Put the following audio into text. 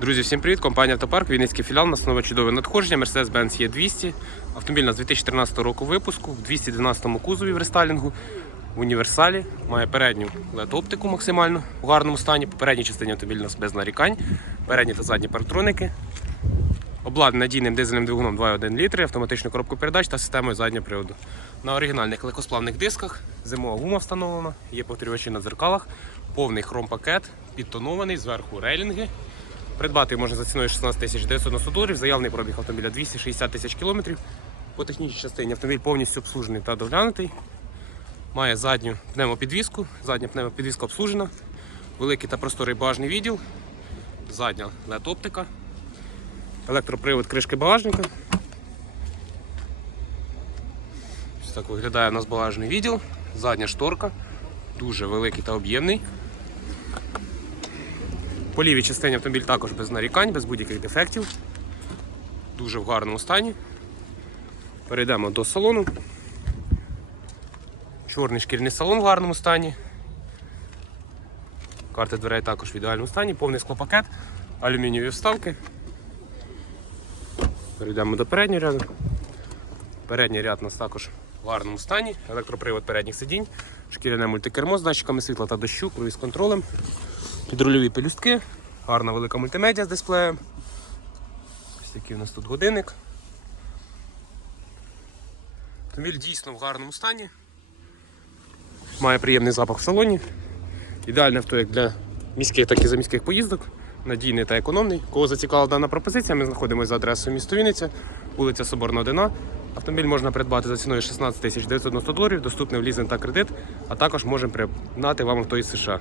Друзі, всім привіт! Компанія Автопарк, Вінницький філіал. У нас нове чудове надходження. Mercedes-Benz E200. Автомобіль у нас 2013 року випуску, в 212-му кузові в рестайлінгу, в універсалі. Має передню LED-оптику максимально в гарному стані. По передній частині автомобіль у нас без нарікань. Передні та задні парктроники. Обладнаний надійним дизельним двигуном 2,1 літри, автоматичну коробку передач та системою заднього приводу. На оригінальних легкосплавних дисках зимова гума встановлена, є повторювачі на дзеркалах, повний хром-пакет, підтонований, зверху рейлінги. Придбати можна за ціною 16 тисяч 990 доларів. Заявний пробіг автомобіля 260 тисяч кілометрів. По технічній частині автомобіль повністю обслужений та доглянутий. Має задню пневмопідвізку, задня пневмопідвізка обслужена, великий та просторий багажний відділ, задня LED-оптика, електропривод кришки багажника. Ось так виглядає у нас багажний відділ, задня шторка, дуже великий та об'ємний. По лівій частині автомобіль також без нарікань, без будь-яких дефектів. Дуже в гарному стані. Перейдемо до салону. Чорний шкірний салон в гарному стані. Карти дверей також в ідеальному стані, повний склопакет, алюмінієві вставки. Перейдемо до переднього ряду. Передній ряд у нас також в гарному стані, електропривод передніх сидінь, шкіряне мультикермо з датчиками світла та дощу, круїз контролем. Підрульові пелюстки, гарна велика мультимедіа з дисплеєм. Ось такий у нас тут годинник. Автомобіль дійсно в гарному стані. Має приємний запах в салоні. Ідеальне авто як для міських, так і за міських поїздок. Надійний та економний. Кого зацікавила дана пропозиція, ми знаходимося за адресою місто Вінниця, вулиця Соборна 1. Автомобіль можна придбати за ціною 16 тисяч 990 доларів, доступний в лізинг та кредит, а також можемо пригнати вам авто із США.